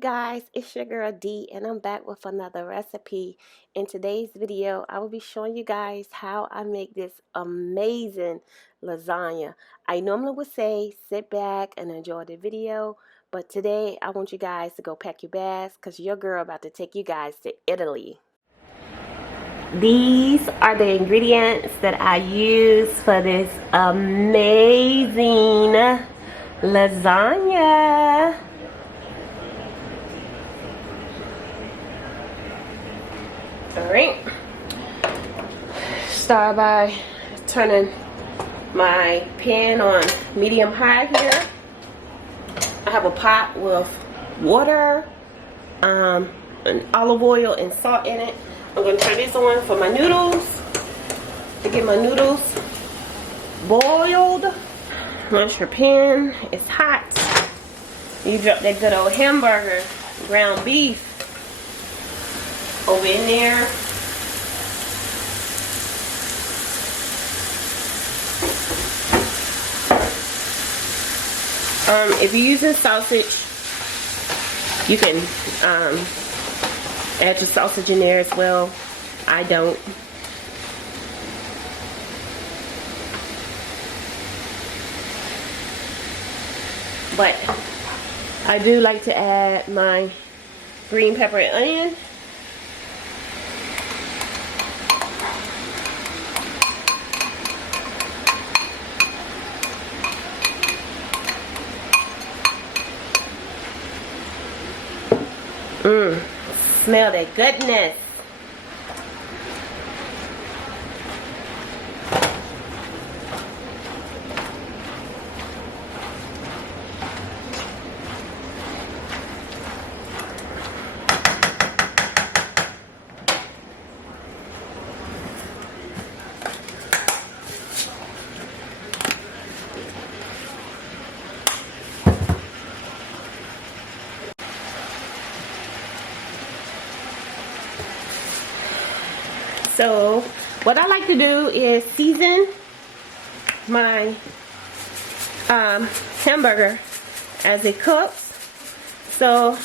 guys, it's your girl D and I'm back with another recipe. In today's video I will be showing you guys how I make this amazing lasagna. I normally would say sit back and enjoy the video, but today I want you guys to go pack your bags because your girl about to take you guys to Italy. These are the ingredients that I use for this amazing lasagna. Alright, start by turning my pan on medium high here. I have a pot with water, and olive oil and salt in it. I'm going to turn this on for my noodles to get my noodles boiled. Once your pan is hot, you drop that good old hamburger, ground beef, over in there. If you're using sausage, you can add your sausage in there as well. I don't. But I do like to add my green pepper and onion. Smell that goodness. So what I like to do is season my hamburger as it cooks. So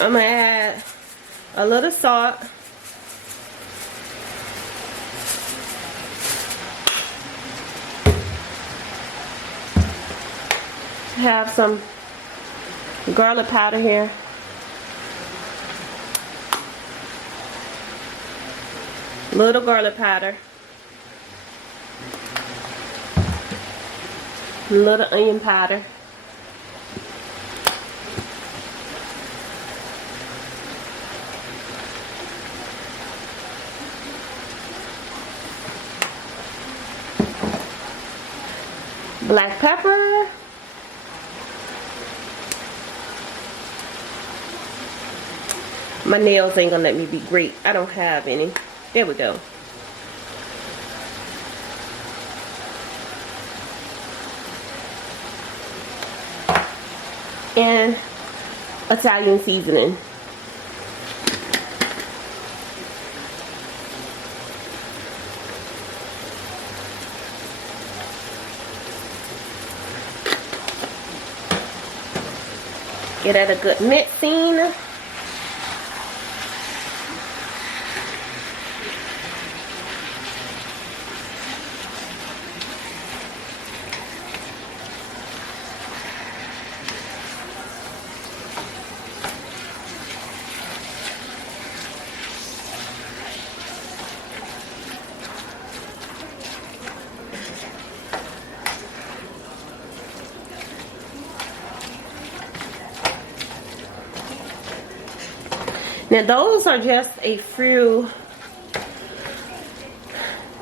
I'm gonna add a little salt, have some garlic powder here. Little garlic powder, little onion powder, black pepper, my nails ain't gonna let me be great. I don't have any. There we go. And Italian seasoning. Get that a good mixing. Now those are just a few.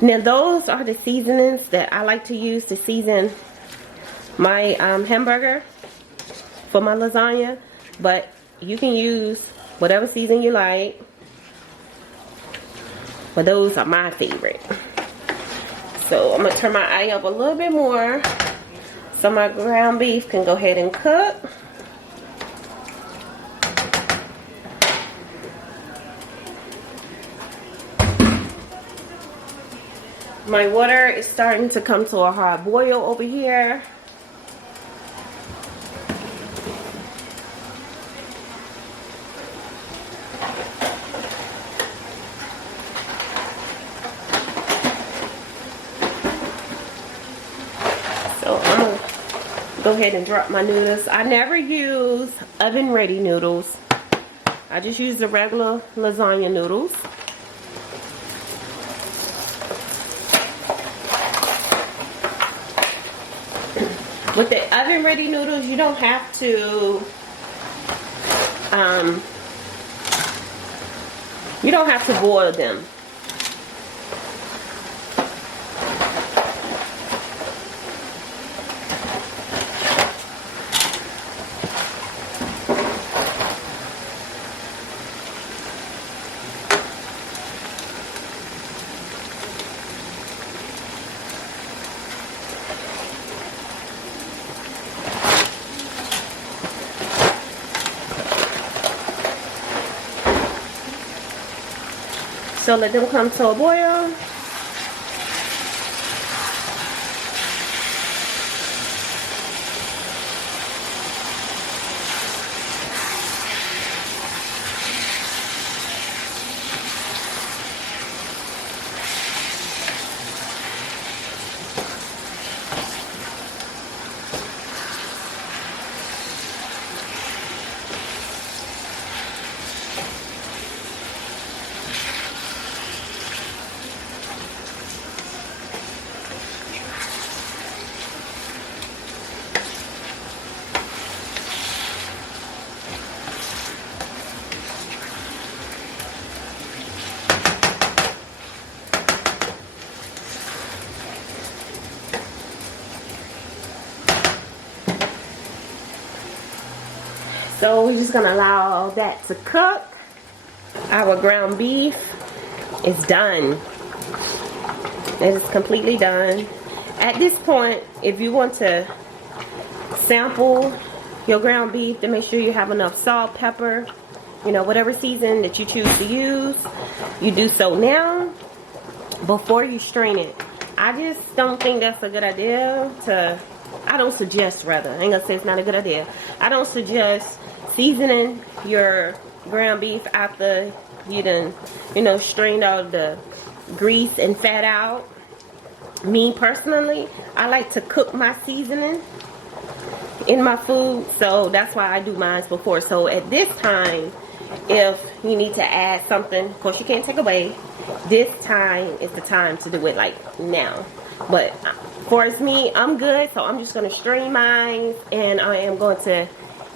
Now those are the seasonings that I like to use to season my hamburger for my lasagna. But you can use whatever season you like. But those are my favorite. So I'm gonna turn my eye up a little bit more so my ground beef can go ahead and cook. My water is starting to come to a hard boil over here. go ahead and drop my noodles. I never use oven ready noodles. I just use the regular lasagna noodles. With the oven ready noodles, you don't have to boil them. So let them come to a boil. So we're just gonna allow all that to cook. Our ground beef is done. It is completely done. At this point, if you want to sample your ground beef, to make sure you have enough salt, pepper, you know, whatever season that you choose to use, you do so now before you strain it. I just don't think that's a good idea to, I don't suggest rather, I ain't gonna say it's not a good idea. I don't suggest seasoning your ground beef after you done, you know, strained all the grease and fat out. Me personally, I like to cook my seasoning in my food, so that's why I do mine before. So at this time, if you need to add something, of course you can't take away, this time is the time to do it, like now. But for as me, I'm good, so I'm just going to strain mine, and I am going to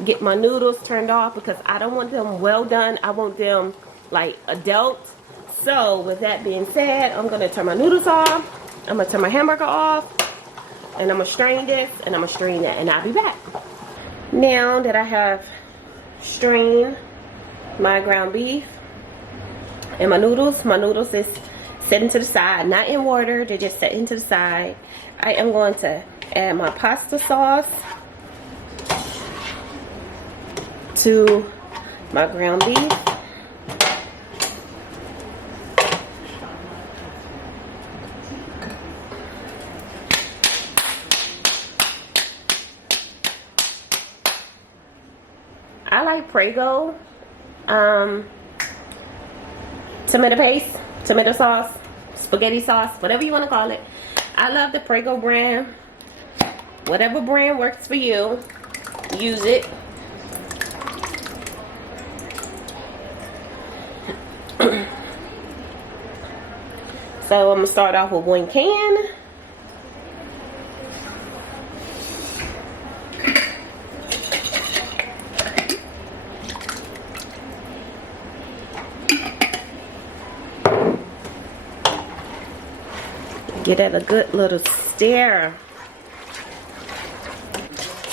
get my noodles turned off because I don't want them well done. I want them like adult. So with that being said, I'm going to turn my noodles off. I'm going to turn my hamburger off, and I'm going to strain this, and I'm going to strain that, and I'll be back. Now that I have strained my ground beef and my noodles is setting to the side, not in water, they're just setting to the side. I am going to add my pasta sauce to my ground beef. I like Prego tomato paste, tomato sauce, spaghetti sauce, whatever you want to call it. I love the Prego brand. Whatever brand works for you, use it. So I'm gonna start off with 1 can. Get it a good little stir.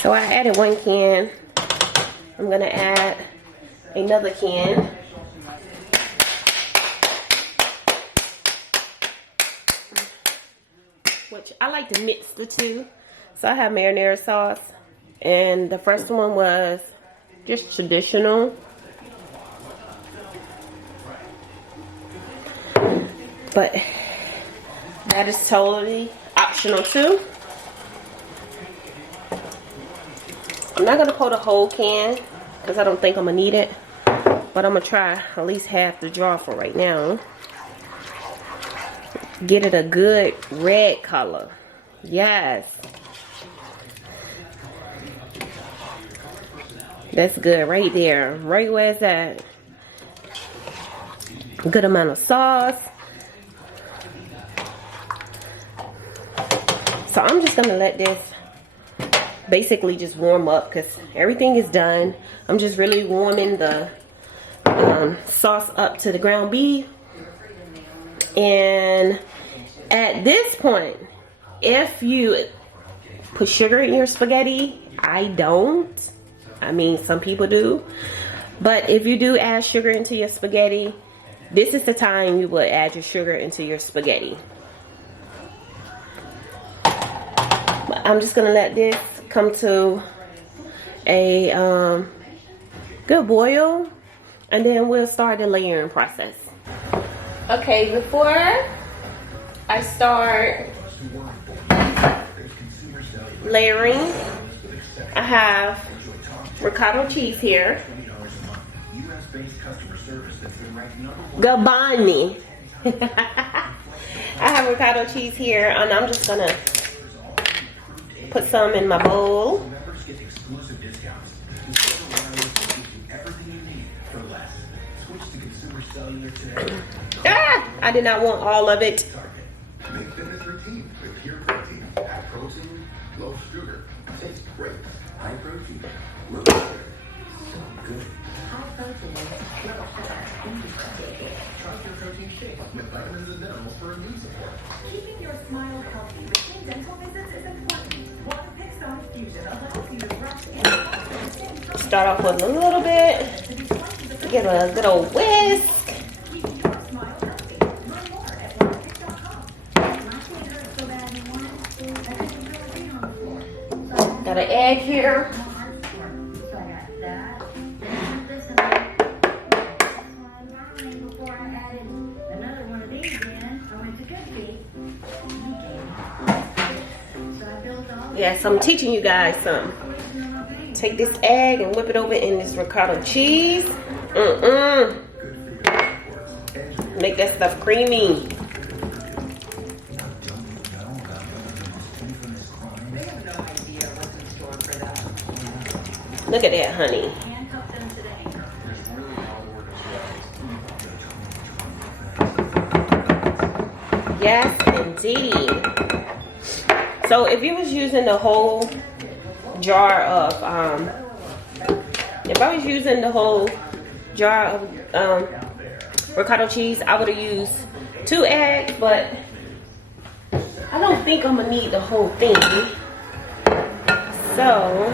So I added 1 can. I'm gonna add another can. Which I like to mix the two. So I have marinara sauce, and the first one was just traditional. But that is totally optional too. I'm not gonna pour the whole can because I don't think I'm gonna need it, but I'm gonna try at least half the jar for right now. Get it a good red color. Yes. That's good right there. Right where it's at. Good amount of sauce. So I'm just gonna let this basically just warm up because everything is done. I'm just really warming the sauce up to the ground beef. And at this point, if you put sugar in your spaghetti, I don't. I mean, some people do. But if you do add sugar into your spaghetti, this is the time you would add your sugar into your spaghetti. But I'm just gonna let this come to a good boil, and then we'll start the layering process. Okay, before I start layering, I have ricotta cheese here. Gabani. I have ricotta cheese here, and I'm just gonna put some in my bowl. Ah, I did not want all of it. Make fitness routine with pure protein. Add protein, low sugar. Tastes great. High protein, low sugar. So good. High protein, low sugar. Try Pure Protein Shake with vitamins and minerals for immune support. Keeping your smile healthy between dental visits is important. One Pixar Fusion allows you to brush in. Start off with a little bit. Give it a good old whisk. Got an egg here. Yeah, so I'm teaching you guys some. Take this egg and whip it over in this ricotta cheese. Make that stuff creamy. Look at that, honey. Yes, indeed. So if you was using the whole jar of, ricotta cheese, I would have used 2 eggs, but I don't think I'm gonna need the whole thing. So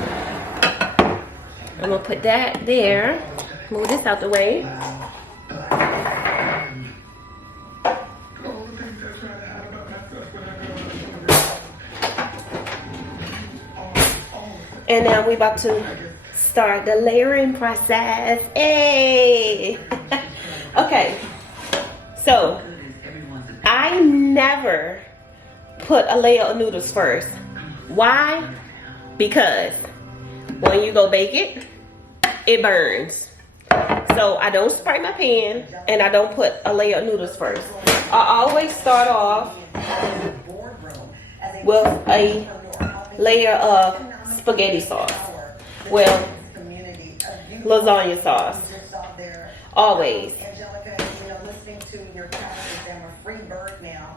I'm gonna put that there. Move this out the way. And now we're about to start the layering process. Hey! Okay, so I never put a layer of noodles first. Why? Because when you go bake it, it burns. So I don't spray my pan, and I don't put a layer of noodles first. I always start off with a layer of spaghetti sauce. Well, lasagna sauce. Always. Angelica, listening to your classes and we're free bird now.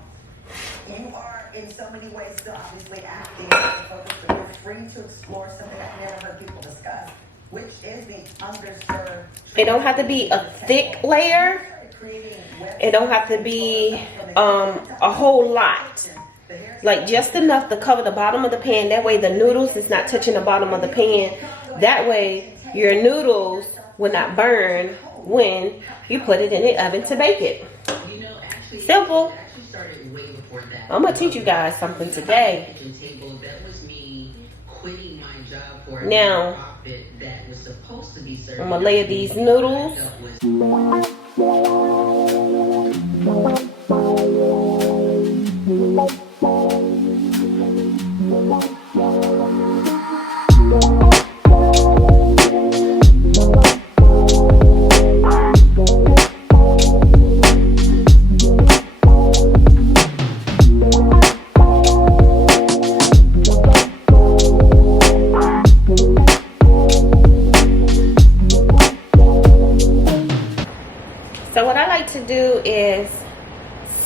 You are in so many ways still obviously acting focused, but you're free to explore something I've never heard people discuss, which is the underserved. It don't have to be a thick layer. It don't have to be a whole lot. Like just enough to cover the bottom of the pan. That way the noodles is not touching the bottom of the pan. That way your noodles will not burn when you put it in the oven to bake it. Simple. I'm going to teach you guys something today. Now, I'm going to layer these noodles.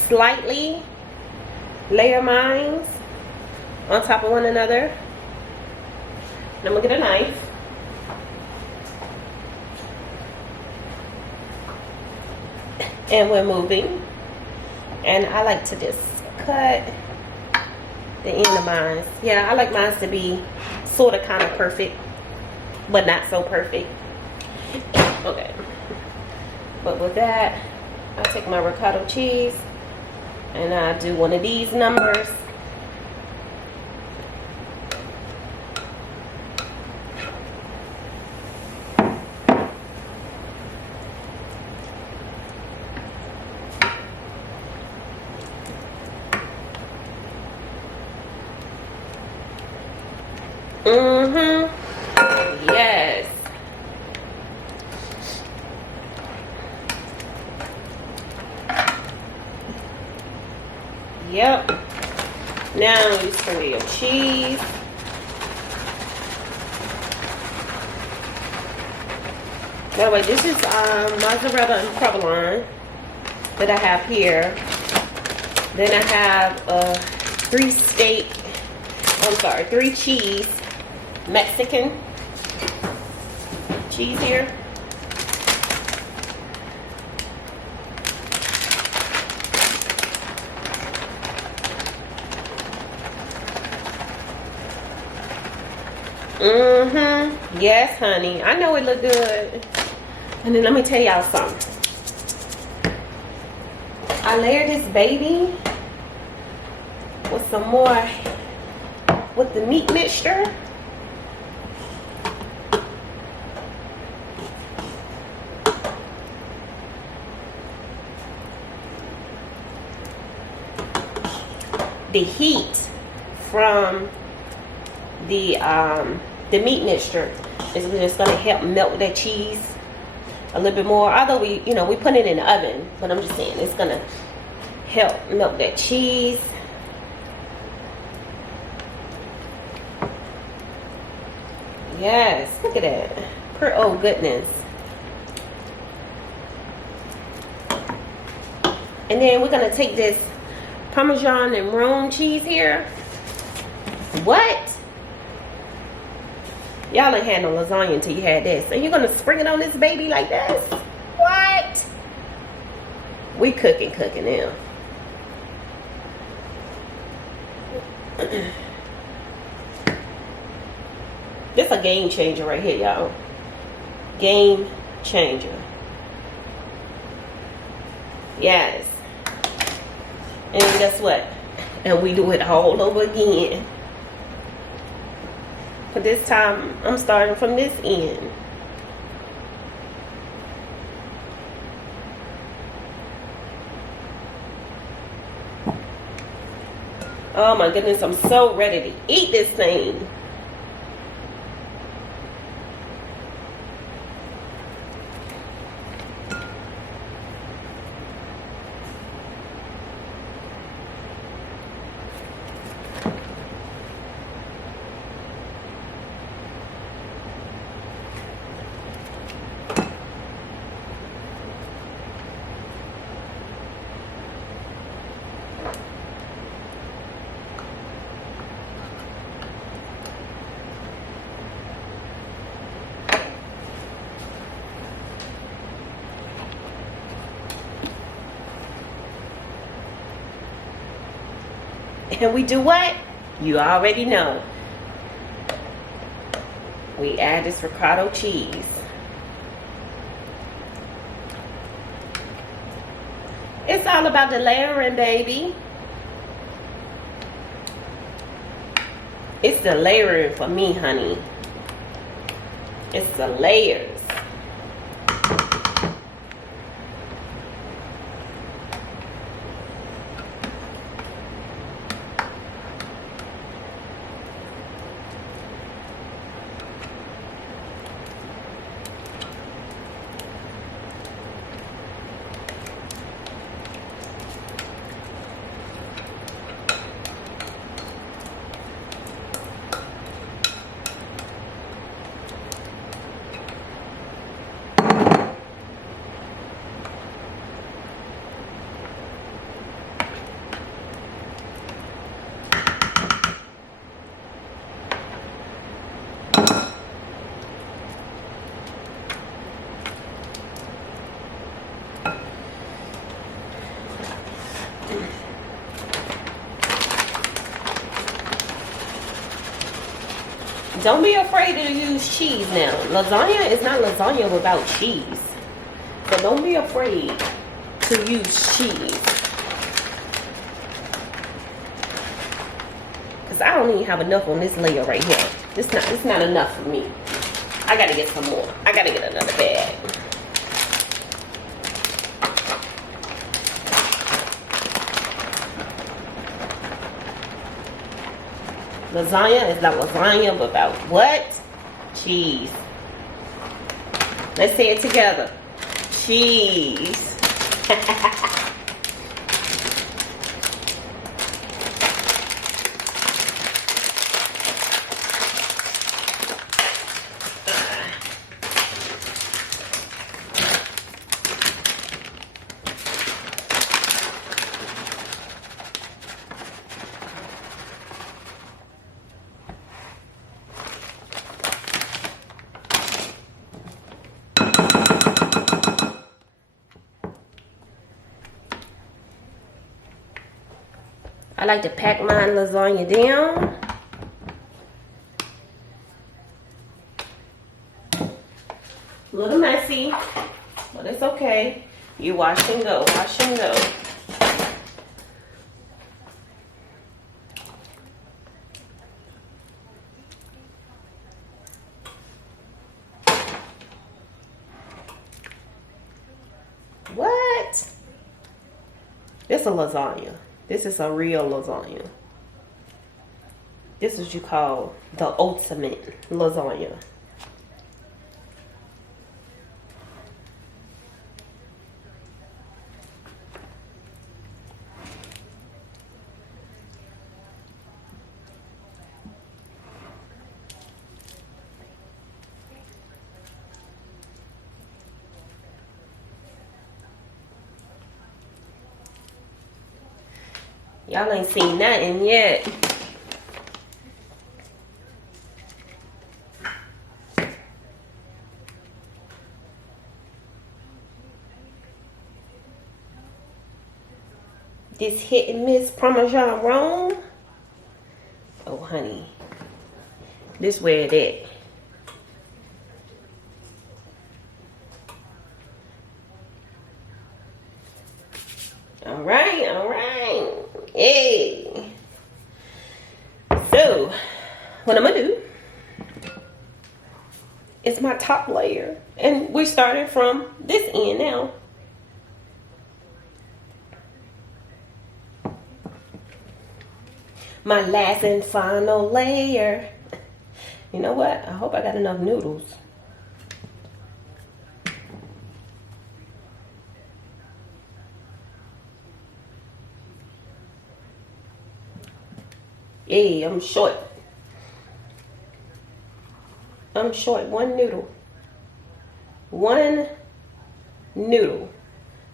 slightly layer mine on top of one another. And I'm gonna get a knife. And we're moving. And I like to just cut the end of mine. Yeah, I like mine to be sort of kind of perfect, but not so perfect. Okay. But with that, I take my ricotta cheese and I do one of these numbers. Yes. Yep. Now you sprinkle your cheese. By the way, this is mozzarella and provolone that I have here. Then I have three cheese Mexican cheese here. Yes, honey. I know it look good. And then let me tell y'all something. I layered this baby with some more with the meat mixture. The heat from the meat mixture is just gonna help melt that cheese a little bit more. Although we put it in the oven, but I'm just saying it's gonna help melt that cheese. Yes, look at that. Oh goodness. And then we're gonna take this Parmesan and Rome cheese here. What? Y'all ain't had no lasagna until you had this. And you're gonna spring it on this baby like this? What? We cooking now. This a game changer right here, y'all. Game changer. Yes. And guess what? And we do it all over again. But this time, I'm starting from this end. Oh my goodness, I'm so ready to eat this thing. And we do what? You already know. We add this ricotta cheese. It's all about the layering, baby. It's the layering for me, honey. It's the layers. Don't be afraid to use cheese now. Lasagna is not lasagna without cheese. So don't be afraid to use cheese. Because I don't even have enough on this layer right here. It's not enough for me. I gotta get some more. I gotta get another bag. Lasagna is not lasagna without what? Cheese. Let's say it together. Cheese. I like to pack my lasagna down. A little messy, but it's okay. You wash and go, wash and go. What? It's a lasagna. This is a real lasagna. This is what you call the ultimate lasagna. Y'all ain't seen nothing yet. This hit and miss Parmesan Rome. Oh, honey. This where it at. All right, all right. Hey. So, what I'm gonna do is my top layer. And we're starting from this end now. My last and final layer. You know what? I hope I got enough noodles. Hey, I'm short. I'm short one noodle. One noodle.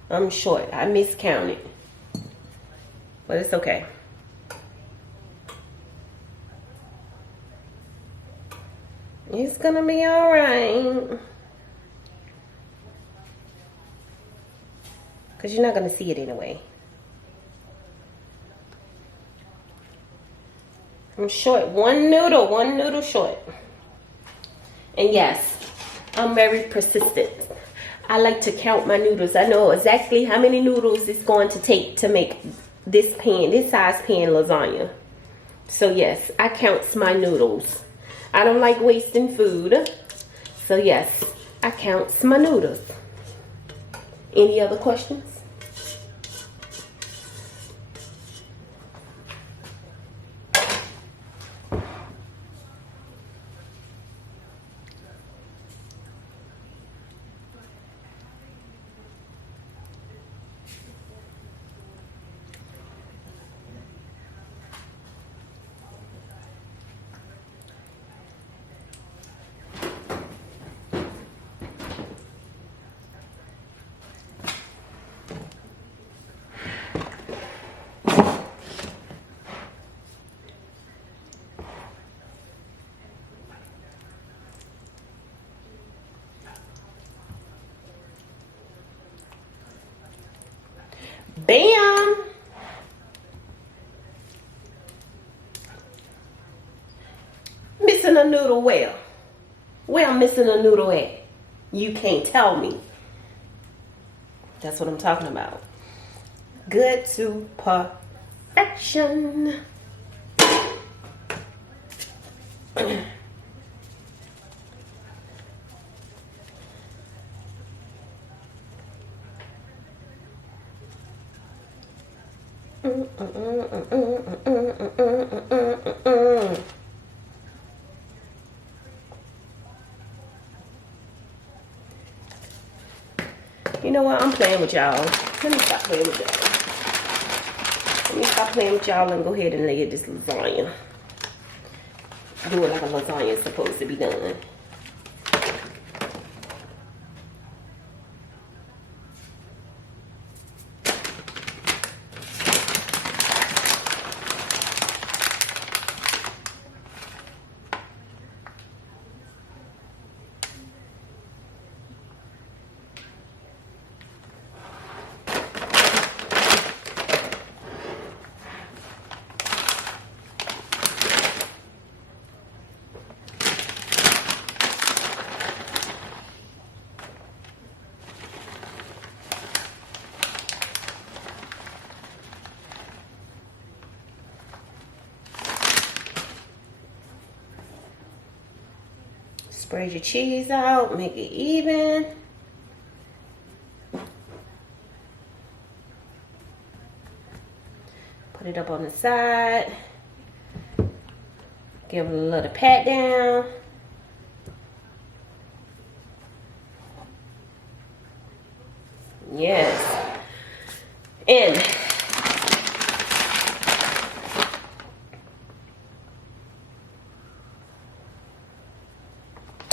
I'm short. I miscounted. But it's okay. It's gonna be all right. Because you're not gonna see it anyway. I'm short one noodle short. And yes, I'm very persistent. I like to count my noodles. I know exactly how many noodles it's going to take to make this size pan lasagna. So yes, I count my noodles. I don't like wasting food. So yes, I count my noodles. Any other questions? missing a noodle where? Where I'm missing a noodle at? You can't tell me. That's what I'm talking about. Good to perfection. You know what? I'm playing with y'all. Let me stop playing with y'all. Let me stop playing with y'all and go ahead and lay this lasagna. Do it like a lasagna is supposed to be done. Spread your cheese out, make it even. Put it up on the side. Give it a little pat down. Yes. And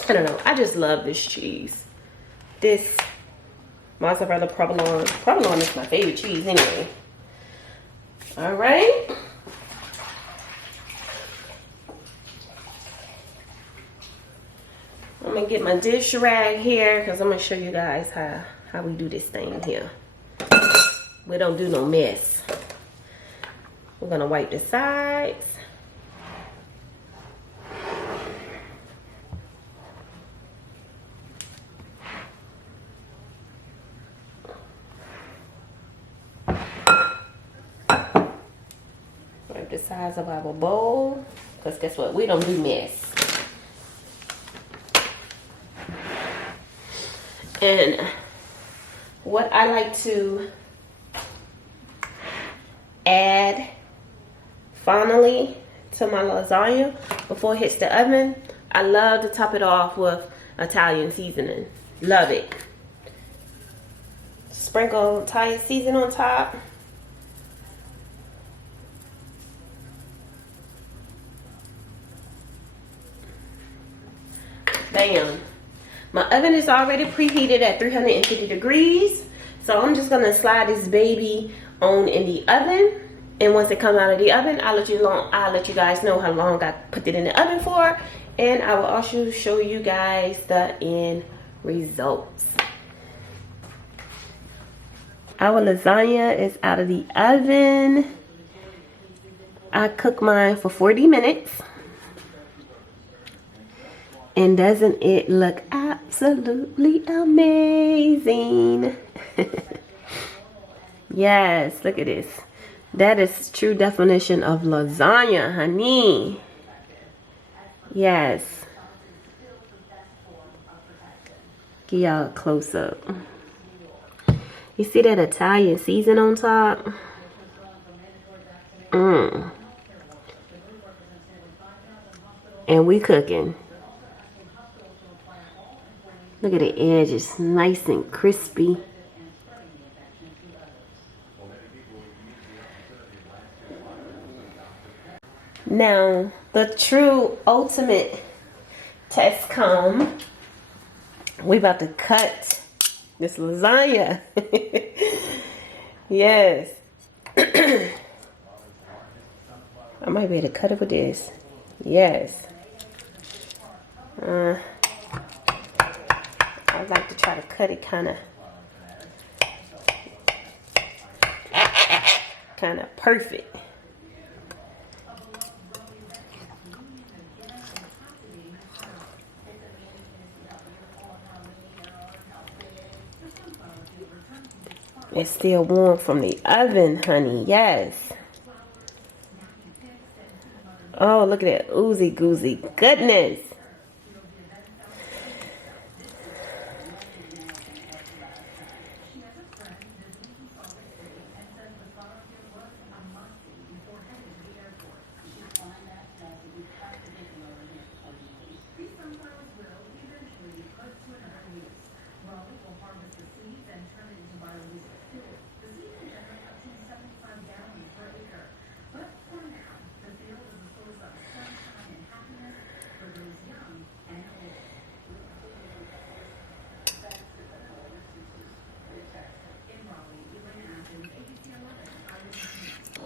I don't know. I just love this cheese. This mozzarella provolone. Provolone is my favorite cheese anyway. All right. I'm gonna get my dish rag here because I'm gonna show you guys how we do this thing here. We don't do no mess. We're gonna wipe the sides. The size of our bowl, because guess what, we don't do mess. And what I like to add finally to my lasagna before it hits the oven, I love to top it off with Italian seasoning. Love it. Sprinkle Italian seasoning on top. Bam. My oven is already preheated at 350 degrees. So I'm just gonna slide this baby on in the oven. And once it comes out of the oven, I'll let you guys know how long I put it in the oven for. And I will also show you guys the end results. Our lasagna is out of the oven. I cooked mine for 40 minutes. And doesn't it look absolutely amazing? Yes, look at this. That is true definition of lasagna, honey. Yes. Give y'all a close up. You see that Italian season on top? And we cooking. Look at the edge, it's nice and crispy. Now, the true ultimate test come. We about to cut this lasagna. Yes. I might be able to cut it with this. Yes. I like to try to cut it kind of perfect. It's still warm from the oven, honey. Yes. Oh, look at that oozy goozy goodness.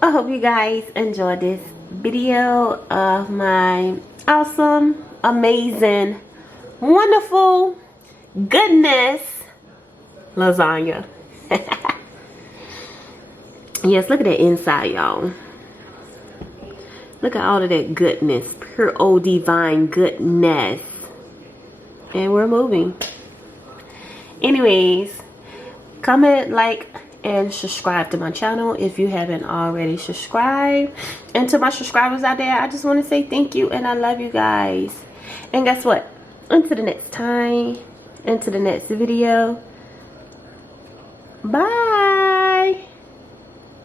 I hope you guys enjoyed this video of my awesome, amazing, wonderful goodness lasagna. Yes, look at the inside, y'all. Look at all of that goodness, pure old divine goodness. And we're moving. Anyways, comment, like, and subscribe to my channel if you haven't already subscribed. And to my subscribers out there, I just want to say thank you and I love you guys. And guess what? Until the next time, until the next video. Bye.